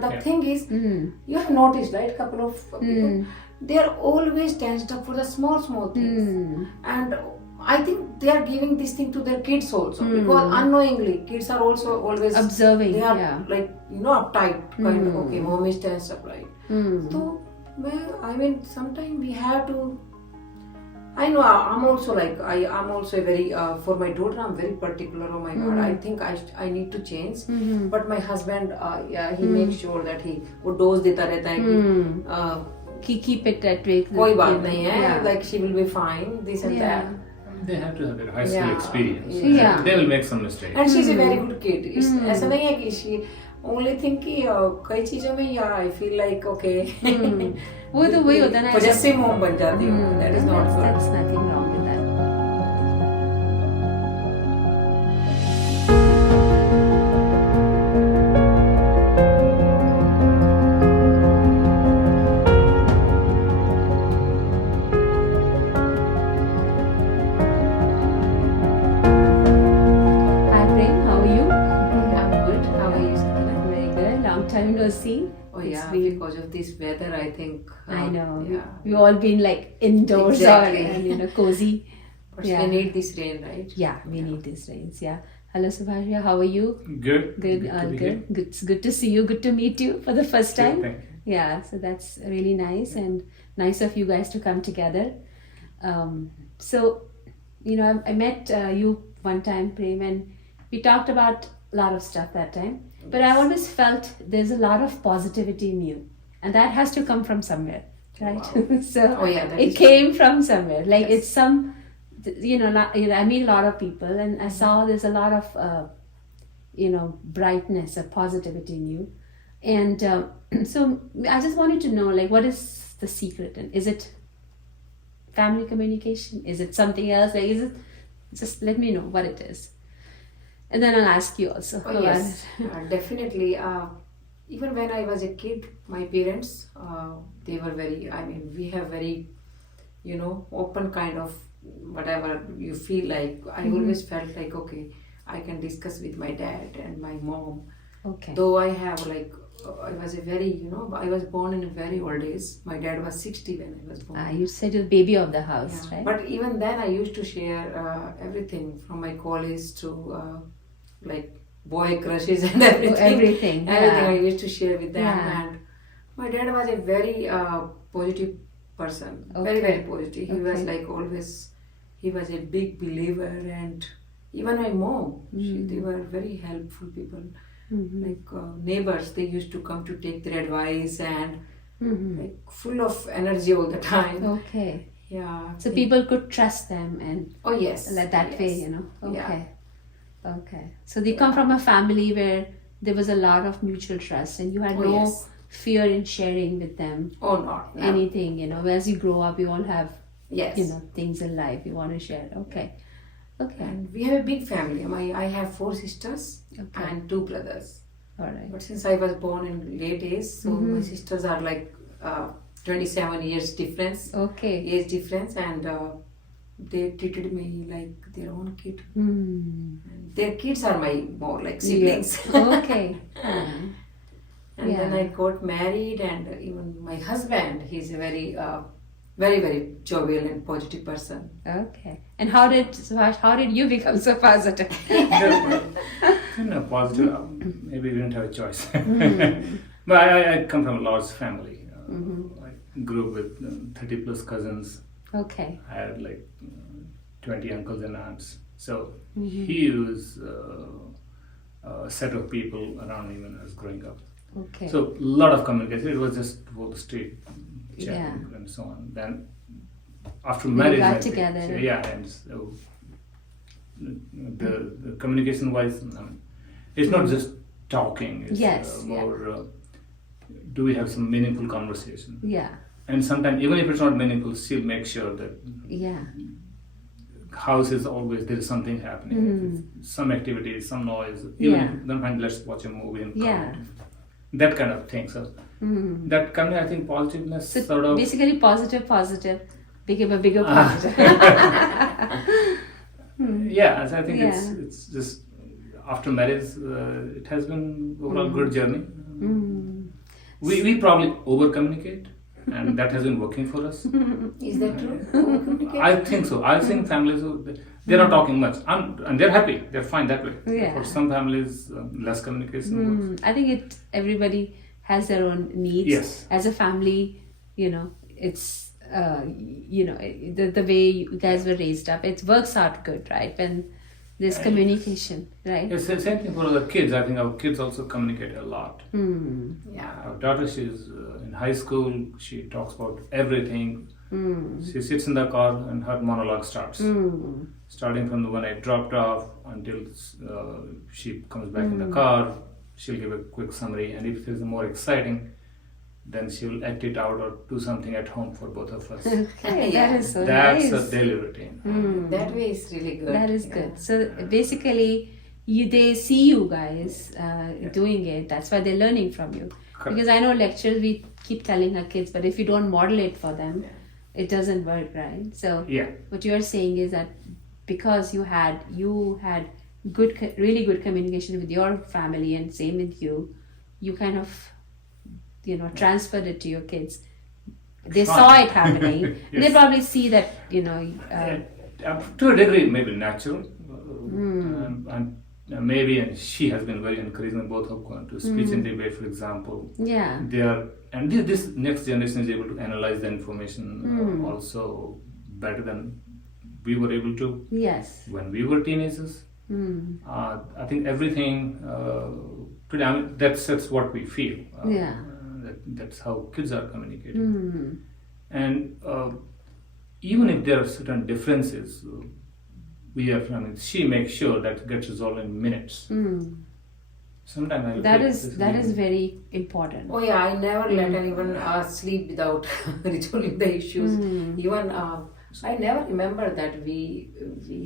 The thing is, you have noticed, right? Couple of people, they are always tensed up for the small things, and I think they are giving this thing to their kids also because unknowingly, kids are also always observing. They are Yeah. like uptight, kind of okay, mom is tensed up, right? So, well, I mean, sometimes we have to. I know I'm also like I'm also a very for my daughter I'm very particular. Oh my God, I think I need to change. But my husband, yeah, he makes sure that he वो dose देता रहता है कि Keep it that way. कोई बात नहीं है, like she will be fine, this and that. They have to have a high school experience. Yeah. They will make some mistakes. And she's a very good kid. ऐसा नहीं है कि she only think कि कई चीजों में yeah I feel like okay. वो तो वही होता है ना. Possessive mom बन जाती हूँ. That is not good. That's nothing wrong with that. Hi Prem, how are you? I'm good. How are you, Sakina? Very good. Long time no see. Oh It's yeah, been- because of this weather, I think. I know. Yeah. We've all been like indoors Exactly. or cozy. But Yeah. we need this rain, right? Yeah, we need these rains. Yeah. Hello Subhashya, how are you? Good. Good, to all be good. here. Good. It's good to see you. Good to meet you for the first Good, time. thank you. Yeah, so that's really nice and nice of you guys to come together. So, I met you one time, Prem, and we talked about a lot of stuff that time. But I always felt there's a lot of positivity in you, and that has to come from somewhere, right? Wow. So Oh, yeah, that it is came from somewhere. Like Yes. it's some, I meet a lot of people, and I saw there's a lot of, brightness or positivity in you, and so I just wanted to know, like, what is the secret, and is it family communication? Is it something else? Like, is it? Just let me know what it is, and then I'll ask you also. Oh about yes, it. definitely. Even when I was a kid, my parents, they were very. I mean, we have very, open kind of whatever you feel like. I always felt like okay, I can discuss with my dad and my mom. Okay. Though I have like, I was a very, I was born in a very old age. My dad was 60 when I was born. You said you're the baby of the house, Yeah. right? But even then, I used to share everything from my college to like boy crushes and everything. Everything, Everything yeah. I used to share with them. Yeah. And my dad was a very positive person. Very, Okay. very positive. He was Okay. like always, he was a big believer. And even my mom, they were very helpful people. Like neighbors, they used to come to take their advice and like full of energy all the time. Okay. Yeah. So people could trust them and Oh yes. like that way, yes. Okay. Yeah. Okay. So they come from a family where there was a lot of mutual trust and you had Oh, no yes. fear in sharing with them Oh no. No. anything, As you grow up, you all have, Yes. things in life you want to share. Okay. Okay. And we have a big family. I have 4 sisters Okay. and 2 brothers. All right. But since I was born in late age, so my sisters are like 27 years difference, Okay. age difference, and they treated me like their own kid. And their kids are my more like siblings. Okay. And then I got married, and even my husband, he's a very, very, very jovial and positive person. Okay. And how did you become so positive? Positive. Maybe we didn't have a choice. But I come from a large family. I grew up with 30 plus cousins. Okay. I had like 20 uncles and aunts. So he was a set of people around me when I was growing up. Okay. So a lot of communication. It was just for the street chatting Yeah. and so on. Then after you marriage, got I think, together. so, yeah, and so the communication wise, it's not just talking. It's Yes, more. Do we have some meaningful conversation? Yeah. And sometimes, even if it's not meaningful, still make sure that Yeah. house is always there is something happening. If it's some activity, some noise. Even Yeah. if, then fine, let's watch a movie and Yeah. comment. That kind of thing. So that kind of, I think, positiveness So sort of. basically positive became a bigger positive. Yeah, so I think Yeah. it's just after marriage, it has been overall good journey. We probably over communicate, and that has been working for us. Is that true? Over-communicate? I think so. I've seen families who they're not talking much, and they're happy. They're fine that way. Yeah. For some families, less communication works. I think everybody has their own needs. Yes. As a family, it's the way you guys were raised up, it works out good, right? When there's communication, right? It's the same thing for the kids. I think our kids also communicate a lot. Yeah. Our daughter, she's in high school. She talks about everything. She sits in the car and her monologue starts. Starting from the when I dropped off until she comes back in the car, she'll give a quick summary. And if it's more exciting, then she'll act it out or do something at home for both of us. Okay, Yeah. that is so That's nice. a daily routine. That way is really good. That is Yeah. good. So basically, they see you guys doing it. That's why they're learning from you. Correct. Because I know lectures we keep telling our kids, but if you don't model it for them, it doesn't work, right? So Yeah. what you're saying is that because you had really good communication with your family and same with you, you kind of transferred it to your kids. They Fine. saw it happening. Yes. They probably see that To a degree, maybe natural. And maybe, and she has been very encouraging both of going to speech and debate, for example. yeah. They are, and this next generation is able to analyze the information also better than we were able to Yes. when we were teenagers. I think everything today, I mean, that's what we feel. Yeah. That's how kids are communicating. And even if there are certain differences, she makes sure that gets resolved in minutes. Sometimes I That is very important. Oh yeah, I never let anyone sleep without resolving the issues. Even I never remember that we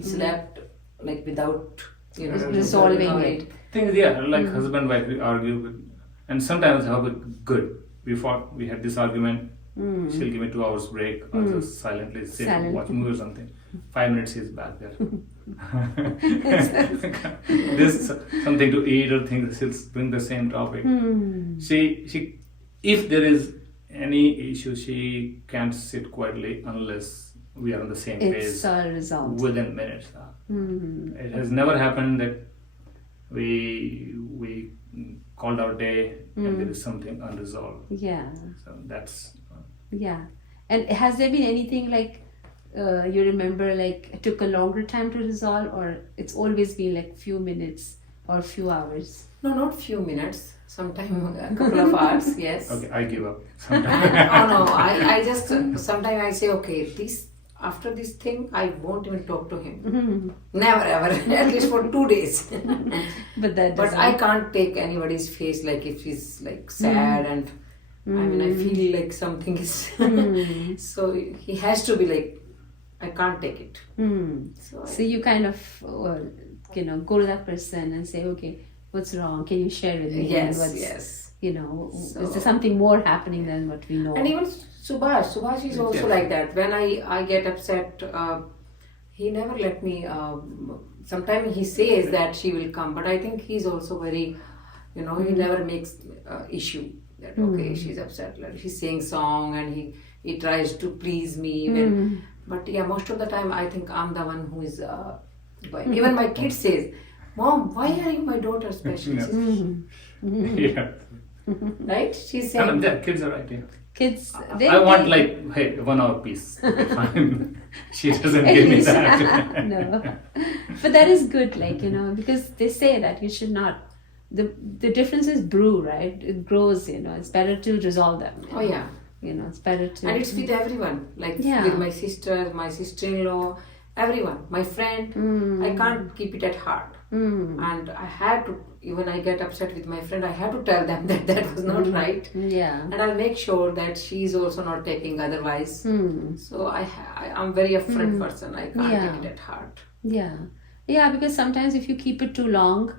slept like without Resolving it. Things, like husband wife we argue, and sometimes how good. We fought. We had this argument. She'll give me 2 hours break. I'll just silently sit and watch movie or something. 5 minutes he's back there. This something to eat or things. She'll bring the same topic. She if there is any issue, she can't sit quietly unless we are on the same page. It's all resolved. Within minutes. It has never happened that we called our day and there is something unresolved. Yeah. So that's Yeah. And has there been anything like you remember like it took a longer time to resolve, or it's always been like few minutes or few hours? No, not few minutes. Sometime a couple of hours. Yes. okay. I give up. Oh no, I just sometimes I say okay, after this thing I won't even talk to him. Never ever. At least for 2 days. But that But doesn't. I can't take anybody's face like if he's like sad and I mean I feel like something is so he has to be like I can't take it. So you kind of go to that person and say, okay, what's wrong? Can you share with me? Yes, what's, yes. Is there something more happening than what we know? And even Subhash is also Yes. like that. When I get upset, he never let me. Sometimes he says that she will come, but I think he's also very, he never makes issue that okay she's upset. Like he's saying song and he tries to please me. But yeah, most of the time I think I'm the one who is. Even my kid says, "Mom, why are you my daughter special?" yeah. Right? She's I mean, saying. kids are right. Yeah. Kids, I want like 1 hour peace. She doesn't give me that. No, but that is good, because they say that you should not. The differences brew, right? It grows, It's better to resolve them. Oh yeah. It's better to. And it's with everyone, like Yeah. with my sister, my sister-in-law, everyone, my friend. I can't keep it at heart. And I had to, even I get upset with my friend, I had to tell them that was not right. Yeah. And I'll make sure that she's also not taking otherwise. So I'm very upfront person. I can't Yeah. take it at heart. Yeah. Yeah, because sometimes if you keep it too long,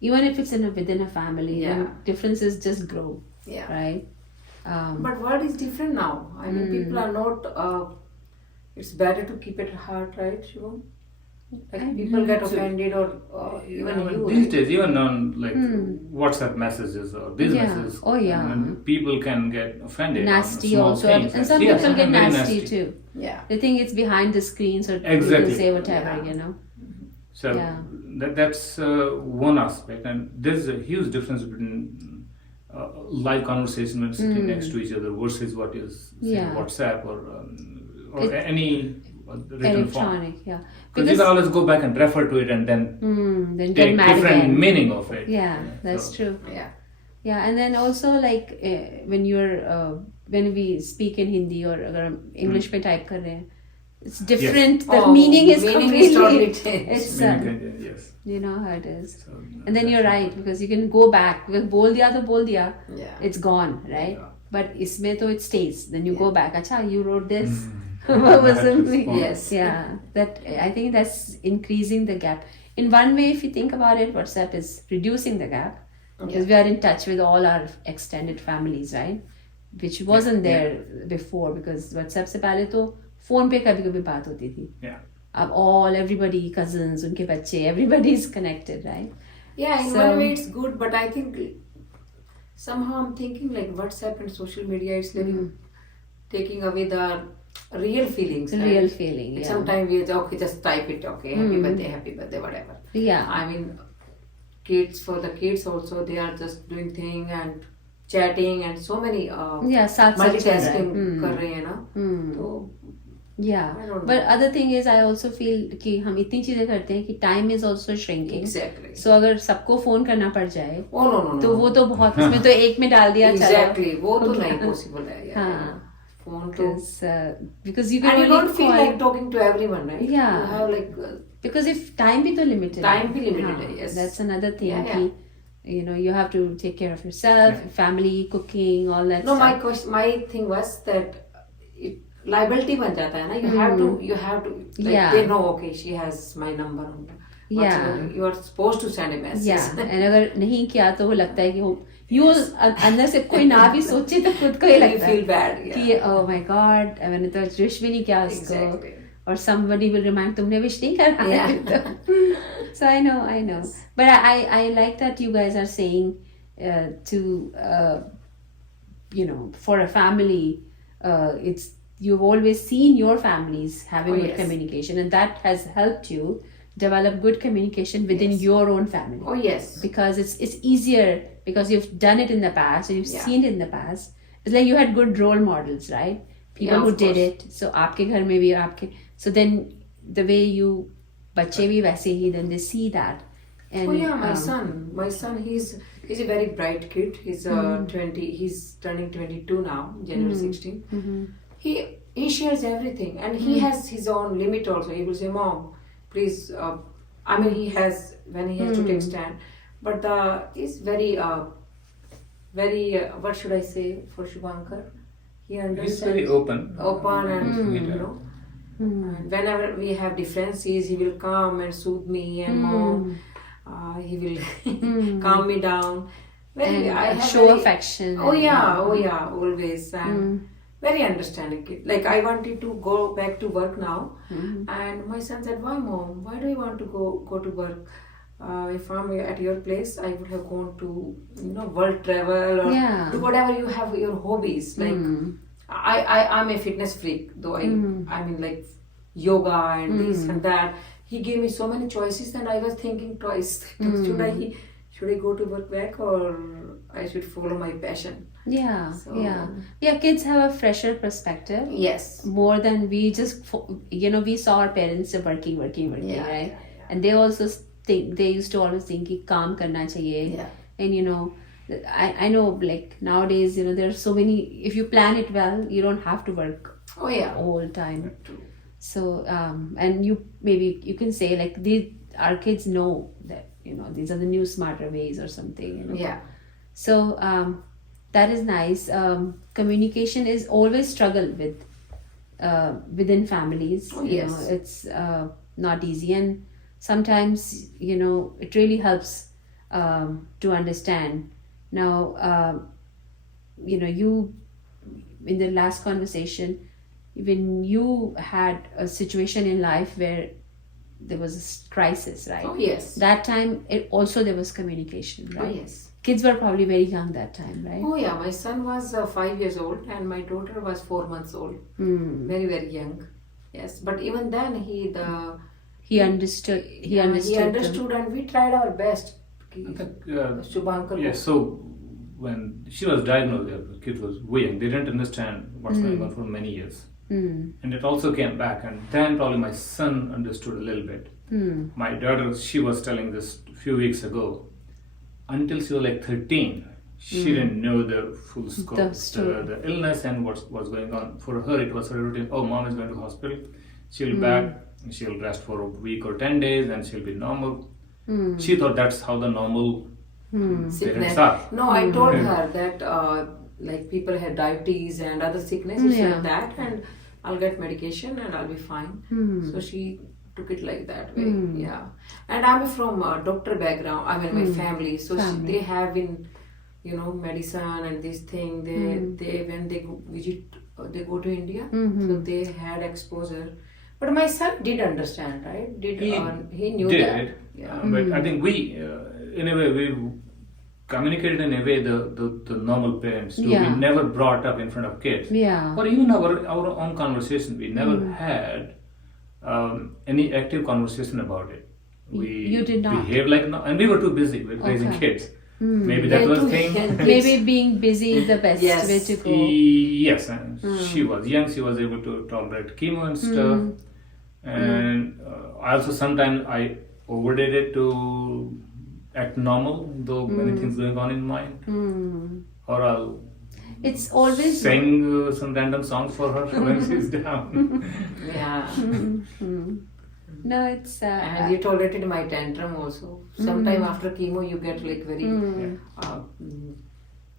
even if it's within a family, Yeah. then differences just grow, Yeah. right? But world is different now. I mean, people are not. It's better to keep it at heart, right, Shivam? Like people get offended or even you. These right? days, even on like WhatsApp messages or these Yeah. messages, Oh, yeah. people can get offended. Nasty on small also. things. And some Yes, people get very nasty too. Yeah. They think it's behind the screen, so people Exactly. say whatever, Yeah. you know. So Yeah. that's one aspect, and there's a huge difference between live conversation when sitting next to each other versus what is say, Yeah. WhatsApp or It- any written form. Electronic, yeah. Because you can always go back and refer to it and then then get take mad different again. meaning of it. Yeah, that's So- true. Yeah. Yeah, and then also like when we speak in Hindi or अगर हम English में type कर रहे हैं, it's different. The Oh, meaning is meaning completely is totally changed. It's Meaning can- yes. you know how it is. So, And then you're that's- right because you can go back. Because बोल दिया तो बोल दिया. Yeah. It's gone, right? Yeah. But इसमें तो it stays. Then you go back. Acha, you wrote this. Mm. What was That the response. Yes. Yeah, that I think that's increasing the gap. In one way, if you think about it, WhatsApp is reducing the gap because we are in touch with all our extended families, right? Which wasn't there before because WhatsApp से पहले तो phone पे कभी-कभी बात होती थी. Yeah. अब everybody, cousins, उनके बच्चे, everybody is connected, right? Yeah, in So- one way it's good, but I think somehow I'm thinking like WhatsApp and social media is living, taking away the real feelings. The right? real feeling, Like yeah. sometimes we just type it, okay, happy birthday, whatever. Yeah. I mean, for the kids also, they are just doing thing and chatting and so many Yeah, साथ साथ चल रहा है. multitasking कर रहे हैं ना. तो Yeah, I don't but know. other thing is I also feel कि हम इतनी चीजें करते हैं कि time is also shrinking. exactly. So अगर सबको फोन करना पड़ जाए Oh no. तो वो तो बहुत इसमें तो एक में डाल दिया चलो. Exactly. वो तो नहीं possible है. Yeah. हाँ. Phone to. Because you can And you only don't feel call- like talking to everyone, right? Yeah. You have like because if time भी तो limited Time है. भी limited हाँ, है, yes. That's another thing Yeah, कि you know you have to take care of yourself, family, cooking, all that no. stuff. My thing was that it liability बन जाता है ना. You have to like Yeah. they know okay she has my number. Yeah. You are supposed to send a message. Yeah, and अगर नहीं किया तो वो लगता है कि वो you अंदर से कोई ना भी सोचे तो खुद को ही You लगता है feel bad. Yeah. कि oh my god मैंने तो विश भी नहीं किया उसको. Exactly. Or somebody will remind तुमने wish नहीं करा है Yeah. तो. So I know, but I like that you guys are saying to you know for a family it's you've always seen your families having Oh, good yes. communication and that has helped you develop good communication within Yes. your own family. Oh yes. Because it's easier because you've done it in the past and you've Yeah. seen it in the past. It's like you had good role models, right? People Yeah, who of did course. it. So आपके घर में भी आपके so then the way you बच्चे भी वैसे ही then they see that. And Oh yeah, my son, he's a very bright kid. He's 20. He's turning 22 now, January 16. He shares everything, and he has his own limit also. He will say, "Mom, please." I mean, he has when he has to take stand, but he's very what should I say for Shubhankar? He understands. He's very open. Open and Mm. you know. And whenever we have differences, he will come and soothe me and Mom. He will calm me down. and I have show very- affection. Oh and- yeah, always. And very understanding kid. Like I wanted to go back to work now, and my son said, "Why, Mom? Why do you want to go to work? If I'm at your place, I would have gone to world travel or Yeah. do whatever you have your hobbies. Like I'm a fitness freak, though I mean like yoga and this and that. He gave me so many choices, and I was thinking twice: should I go to work back or I should follow my passion? Yeah, So- yeah. Kids have a fresher perspective. Yes. More than we just we saw our parents working, Yeah, right? yeah. And they also think they used to always think कि काम करना चाहिए. Yeah. And I know like nowadays there are so many. If you plan it well, you don't have to work Oh yeah. all the time. True. So and maybe you can say like our kids know that these are the new smarter ways or something. Yeah. So that is nice. Communication is always struggle with within families. Oh, yes. It's not easy, and sometimes it really helps to understand. Now, you in the last conversation, when you had a situation in life where there was a crisis, right? Oh yes. That time, there was communication, Oh right? yes. Kids were probably very young that time, right? Oh yeah. My son was 5 years old and my daughter was 4 months old. Very very young. Yes. But even then He understood. He understood. and we tried our best. Shubhankar. Yes, so when she was diagnosed, the kid was way young. They didn't understand what's going on for many years. And it also came back, and then probably my son understood a little bit. My daughter, she was telling this a few weeks ago. Until she was like 13, she didn't know the full scope, the illness and what's going on. For her, it was her routine. Oh, mom is going to hospital. She'll be back. She'll rest for a week or 10 days, and she'll be normal. She thought that's how the normal parents are. No, I told her that like people have diabetes and other sicknesses like that, and I'll get medication and I'll be fine. So she took it like that way. Yeah, and I'm from a doctor background. I mean, my family. So they have in medicine and this thing. They when they go visit, they go to India. So they had exposure. But my son did understand, right? He knew that. Yeah. But I think we, in a way, we communicated in a way the normal parents do. We never brought up in front of kids. Yeah. Or even our own conversation, we never had any active conversation about it. You did not. Behaved like no, and we were too busy with raising kids. Maybe that was the thing. Maybe being busy is the best way to go. Yes, and she was young. She was able to tolerate chemo and stuff. And also sometimes I overdid it to act normal, though many things going on in mind. Or I'll it's always sing some random songs for her when she's down. Yeah. No, it's and you tolerated my tantrum also. Sometime after chemo, you get like very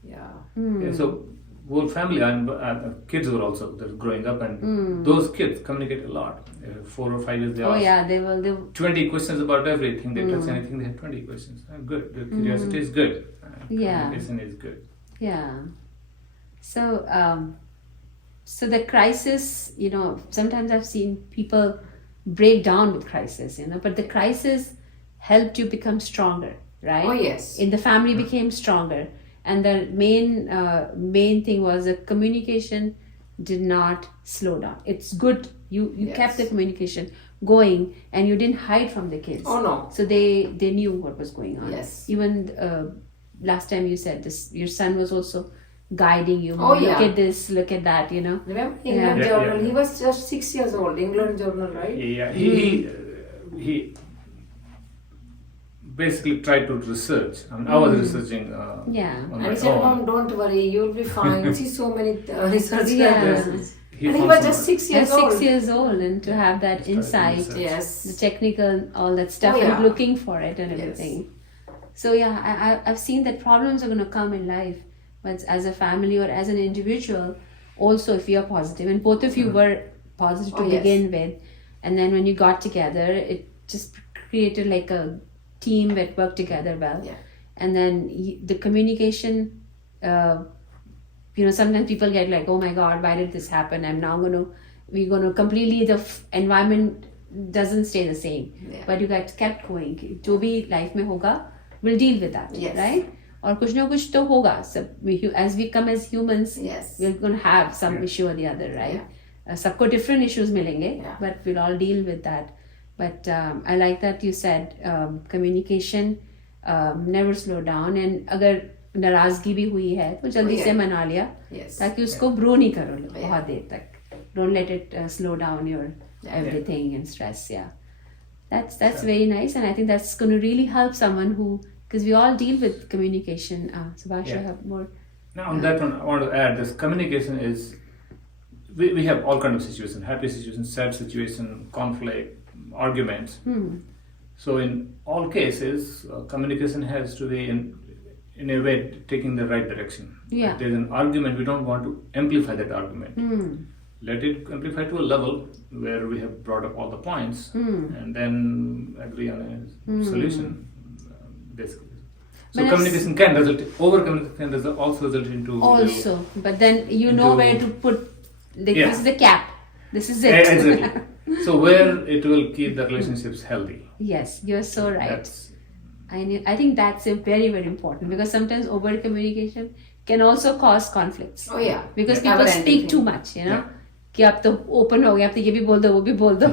Yeah, so whole family and kids were also growing up, and those kids communicate a lot. 4 or 5 years they ask. They will 20 questions about everything. They touch anything, they have 20 questions. Good. The curiosity is good. Communication is good. Yeah. So so the crisis, sometimes I've seen people break down with crisis, but the crisis helped you become stronger, right? Oh yes. In the family became stronger, and the main thing was that communication did not slow down. It's good you kept the communication going, and you didn't hide from the kids. Oh no. So they knew what was going on. Yes. Even last time you said this, your son was also guiding you. Oh, look at this, look at that. Remember England Journal? He was just 6 years old. England Journal, right? Yeah. He basically tried to research. I was researching on and my he said, own. Mom, don't worry, you'll be fine. See so many research papers. He And he found was some- just 6 years old. 6 years old, and to have that Started insight, research. Yes. the technical, all that stuff, Oh, yeah. and looking for it and Yes. everything. So I've seen that problems are going to come in life, but as a family or as an individual, also if you're positive, and both of you were positive to Oh, yes. begin with, and then when you got together, it just created like a team that worked together well. Yeah. And then the communication, sometimes people get like, oh my God, why did this happen? We're going to completely, the environment doesn't stay the same. Yeah. But you guys kept going. जो भी life में होगा, we'll deal with that. Yes. Right? और कुछ ना कुछ तो होगा. As we come as humans, Yes. we're going to have some issue or the other, right? सबको different issues मिलेंगे, but we'll all deal with that. But I like that you said communication never slow down, and अगर नाराजगी भी हुई है तो जल्दी से मना लिया, ताकि उसको ब्रो नहीं करो बहुत देर तक. Don't let it slow down your everything and stress. That's very nice, and I think that's going to really help someone who, because we all deal with communication. Subhash, you have more. Now on that one, I want to add this: communication is. We have all kinds of situations: happy situations, sad situation, conflict, arguments. So in all cases, communication has to be in a way taking the right direction. Yeah. If there's an argument, we don't want to amplify that argument. Let it amplify to a level where we have brought up all the points and then agree on a solution, basically. So But communication can result, over communication can also result into... Also, but then you know where to put, this is the cap. This is it. Exactly. So where it will keep the relationships healthy. Yes, you're so right. That's, I think that's a very, very important, because sometimes over communication can also cause conflicts. Oh yeah. Because Yeah. people Never-ending speak thing. too much, you know. Yeah. कि अब तो open हो गया, अब तो ये भी बोल दो, वो भी बोल दो.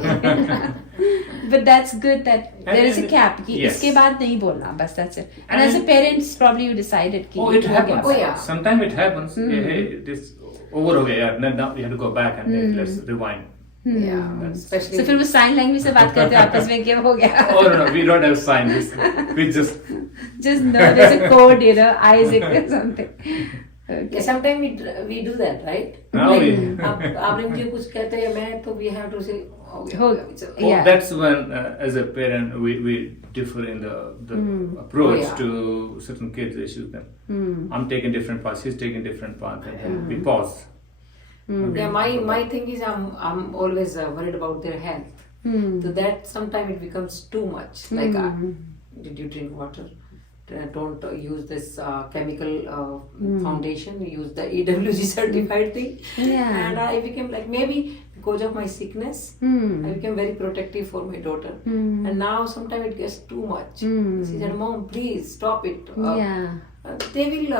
But that's good that there is a cap. कि Yes. इसके बाद नहीं बोलना, बस that's it. And And as a parents, probably you decided कि oh, it हो गया. happens. Oh, yeah. Sometimes it happens. Hey, this over ho gaya. Now you have to go back and then let's rewind. Yeah. Especially. So फिर वो sign language से बात करते हो आपस में क्या हो गया? Oh no, we don't have signs. We just Just know there's a code, you know, Isaac or something. Yeah, sometimes we do that, right? now Like, we. आप मुझे कुछ कहते हैं मैं तो we have to say हो गया, हो- हो गया, it's okay. Oh, Yeah. that's when, as a parent, we differ in the approach Oh, yeah. to certain kids' issues. Then I'm taking different paths, he's taking different path, and then we pause. Yeah, my thing is I'm always worried about their health. So that sometimes it becomes too much. Like, did you drink water? Don't use this chemical foundation. Use the EWG certified thing. Yeah. And I became like, maybe because of my sickness, I became very protective for my daughter. And now sometimes it gets too much. She said, "Mom, please stop it." Yeah. They will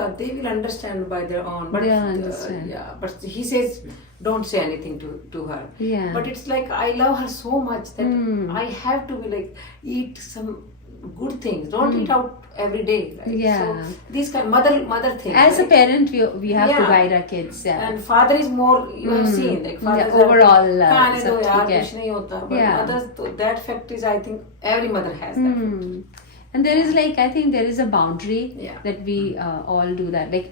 understand by their own. But They'll understand. yeah, but he says, don't say anything to her. Yeah. But it's like I love her so much that I have to be like eat some good things. Don't eat out every day. Right? Yeah. So these kind mother things. As a right? parent, we have to Yeah. guide our kids. Yeah. And father is more, you have seen, like father Yeah, overall, खाने दो सब यार ठीक है. कुछ नहीं होता. But Yeah. mothers, that fact is, I think every mother has that. And there is like, I think there is a boundary Yeah. that we all do that. Like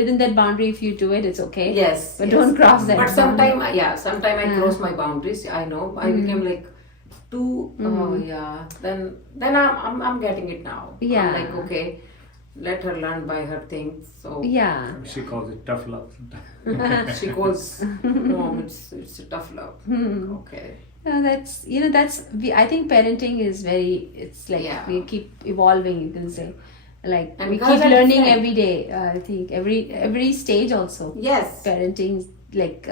within that boundary, if you do it, it's okay. Yes. But yes. don't cross that. But sometime I cross my boundaries. I know. I became like too. Oh yeah. Then I'm getting it now. Yeah. I'm like, okay, let her learn by her things. So Yeah. She calls it tough love sometimes. she goes, Mom, it's a tough love. Okay. That's I think parenting is very, it's like Yeah. we keep evolving, you can say, like And we girls keep are learning different. every day. I think every stage also Yes. parenting, like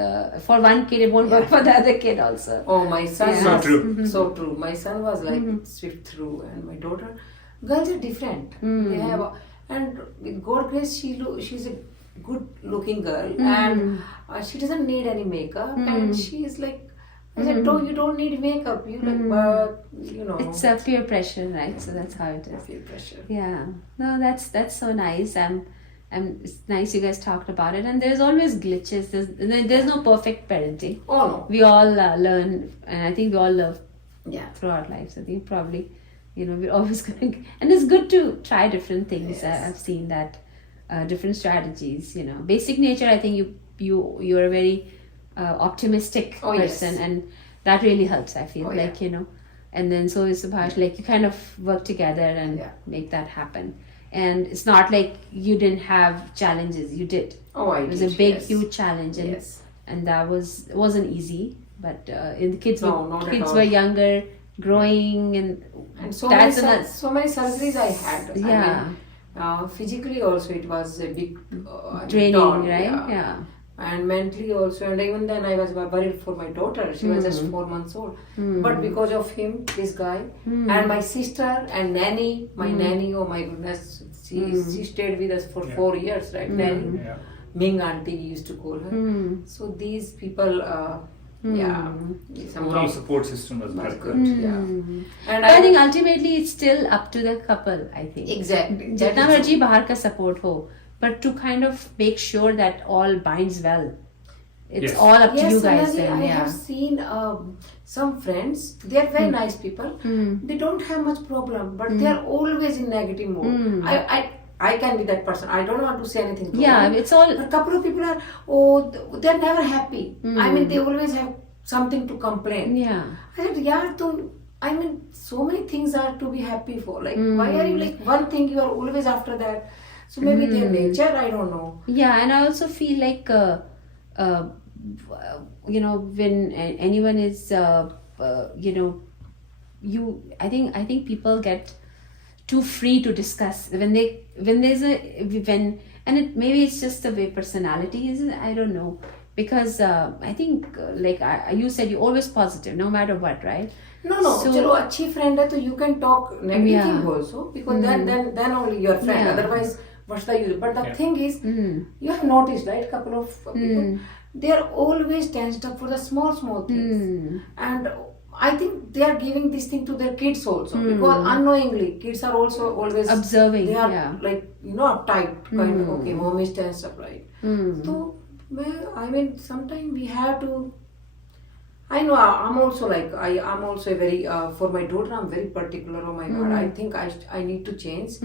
for one kid it won't work for the other kid also. Oh, my son Yeah. So was true. so true. My son was like swift through, and my daughter, girls are different. They have, and with God grace, she's a good looking girl, and she doesn't need any makeup, and she is like, I said, no, you don't need makeup. You like, but you know, It's peer pressure, right? So that's how it is. peer pressure. Yeah, no, that's so nice. It's nice you guys talked about it. And there's always glitches. There's no perfect parenting. Oh no, We all learn, and I think we all love yeah. through our lives. I think probably, we're always going, and it's good to try different things. Yes. I've seen that different strategies. Basic nature. I think you're a very optimistic Oh, yes. person, and that really helps. I feel Oh, like and then so is Subhash. Like you kind of work together and Yeah. make that happen. And it's not like you didn't have challenges. You did. Oh, I It was did, a big, yes. huge challenge, and Yes. that wasn't easy. But in the kids No, not at kids all. were younger, growing, and And so that's many, another. so many surgeries I had. Yeah. I mean, physically also it was a big Draining, toll, right? Yeah. And mentally also, and even then I was worried for my daughter. She was just 4 months old. But because of him, this guy, and my sister and nanny, my nanny, oh my goodness, she stayed with us for 4 years, right? Nanny, Yeah. Ming auntie we used to call her. So these people, yeah, Overall support system was was very good. good. Yeah. And I think ultimately it's still up to the couple. I think. exactly. That जितना is- मर्जी बाहर का support हो, but to kind of make sure that all binds well. It's Yes. all up to Yes, you guys Sanjay, then. I Yeah. have seen some friends. They are very nice people. They don't have much problem, but they are always in negative mood. I can be that person. I don't want to say anything to Yeah, them. it's all. But a couple of people are, they're never happy. I mean, they always have something to complain. Yeah. I said, yeah, I mean, so many things are to be happy for. Like, why are you like one thing you are always after that? So maybe their nature, I don't know. Yeah, and I also feel like, when anyone is, I think people get too free to discuss and maybe it's just the way personality is. I don't know. because I think like you said, you're always positive no matter what, right? No, So- चलो अच्छी friend है तो you can talk negative Yeah. thing also, because then only your friend. Yeah. Otherwise, what's the use? But the Yeah. thing is, you have noticed, right? Couple of people, they are always tensed up for the small things, and I think they are giving this thing to their kids also, because unknowingly kids are also always Observing, They are yeah. like uptight kind of. Okay, mom is tense up, right? So I mean sometimes we have to. I know I'm also like I'm also a very for my daughter I'm very particular. Oh my God, I think I need to change.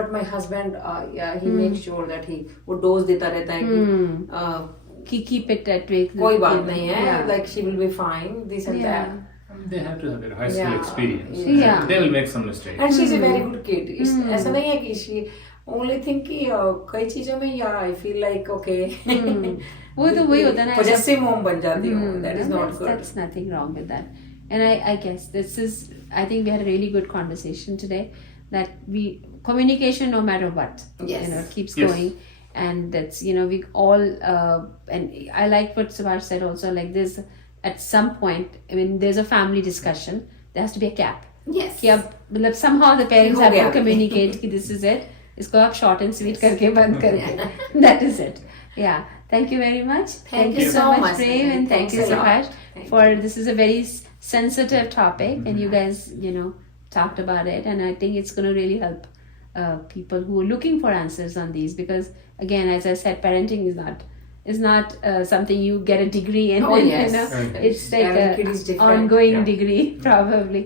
But my husband, yeah, he makes sure that he वो dose देता रहता है कि keep it that way. कोई बात नहीं है, Yeah. like she will be fine, this and Yeah. that. They have to have their high school Yeah. experience. Yeah. They will make some mistakes. And she's a very good kid. ऐसा नहीं है कि she only think कि कई चीजों में yeah I feel like okay. वो तो वही होता है ना, possessive mom बन जाती हूँ. That is No, not good. That's nothing wrong with that. And I guess I think we had a really good conversation today, that communication no matter what, Yes. keeps Yes. going. And that's, we all, and I like what Subhash said also, like this, at some point, I mean, there's a family discussion, there has to be a cap. Yes. कि अब मतलब somehow the parents हो have to गया। communicate कि this is it, इसको आप short and sweet करके बंद करके, that is it. Yeah, thank you very much. Thank you you so so much, much, Prem, Nidhi. and thank Thanks you, a lot. Subhash, Thank for this is a very sensitive topic, and you guys, talked about it, and I think it's going to really help people who are looking for answers on these, because again, as I said, parenting is not something you get a degree in. Oh, yes. It's like Every kid a is different. ongoing Yeah. degree, probably.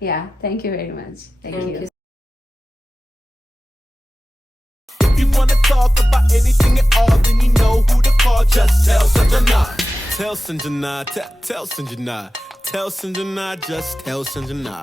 Yeah, thank you very much. Thank Thank you. you. If you wanna talk about anything at all, then you know who to call. Just tell Sanjana. Tell Sanjana. Tell Sanjana. Tell Sanjana. Just tell Sanjana.